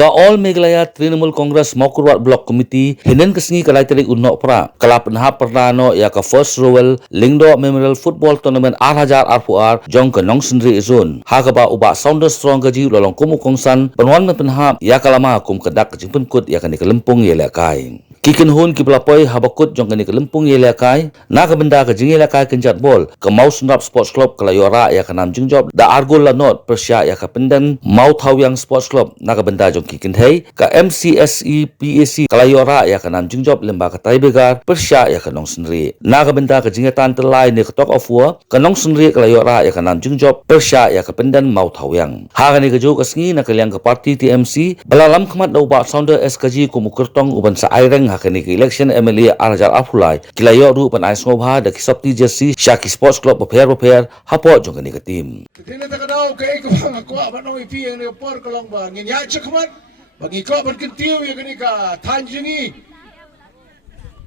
Ka All Meghalaya Trinamool Congress Maukurwat Block Committee hinen kesengi kalai terik unok pra kala penhap perdana ya ka First Royal Lingdo Memorial Football Tournament 8,000 RFR jong ke Nong Sendri Zone ha ka ba ubak Sounder Strong gaji lolong kumu kongsan penwan penhap ya kalama kum kedak kejimpen kut ya kan kelempung ye lekai kikin hun ki pelapoi habakut jong kan kelempung ye lekai na ka benda ke jingi lekai kenjat bol ke Mau Sunrap Sports Club kelayora ya kanam jingjob da argol la not persya ya ka pendan Mau Thawyang Sports Club na ka benda jong kikin hei ka MCSE PAC kelayora ya kanam jingjob lemba ka Taibegar persya ya kanong Sendri na ka benda ke jingatan telai ni ketok of war kanong Sendri kelayora ya kanam jingjob persya ya ka pendan Mau Thawyang ha ka ni keju ka sengi na kaliang ke parti TMC balalam khamat da ubak Sounder SKG kumukertong uban sa aireng hakani ke election MLA Arjal Afulai kilayo ru pan ais ngobha da kisopti jersey Shaki Sports Club beper hapo jong kani ke tim Tina takadaw kay ko mga kuha ba nung ipi ang por kalong ba nginya chakmat bagi ko ban kintiw ya kani ka tanjingi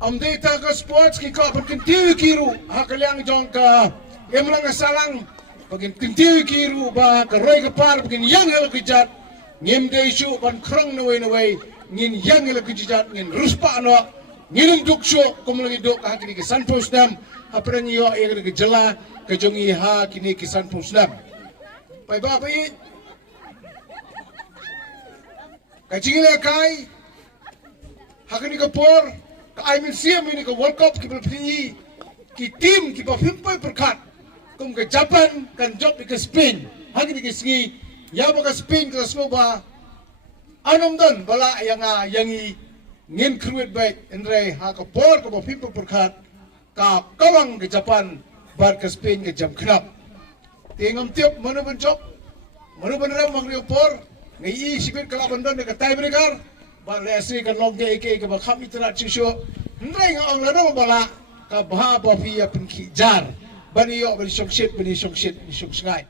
am data ka sports ki ko ban kintiw kiru hakalyang jong ka emlang asalang bagi kintiw kiru ba ka roy ka par bagi yang hel kijat ngim de shu ban krong na way ngin yang hel kijat ngin ruspa no ngin duksho kumlagi dok hakini ke sanpos dam apren yo ya ke jela ke jongi ha kini ke sanpos dam pai ba pai kacingile kai hakini ke por ka ai min siam ini ke World Cup ki pelpini ki tim ki pa pimpai perkat kum ke Japan kan job ke Spain hakini ke singi ya ba ke Spain ke Sloba anom dan bala yangi ngin kruit baikendre ha ke por ke pa pimpai perkat ka kawang ke Japan bar ke Spain ke jam knap tingam tiap mana pun job mana pun ram mang por ngai sibit kala bandan ke Taibegar ba lesi kan long ke ke ba kham itra chisho ndrai ang la no bala ka bha ba fi ya pin ki jar bani yo bani shokshit bani shokshit ni shoksngai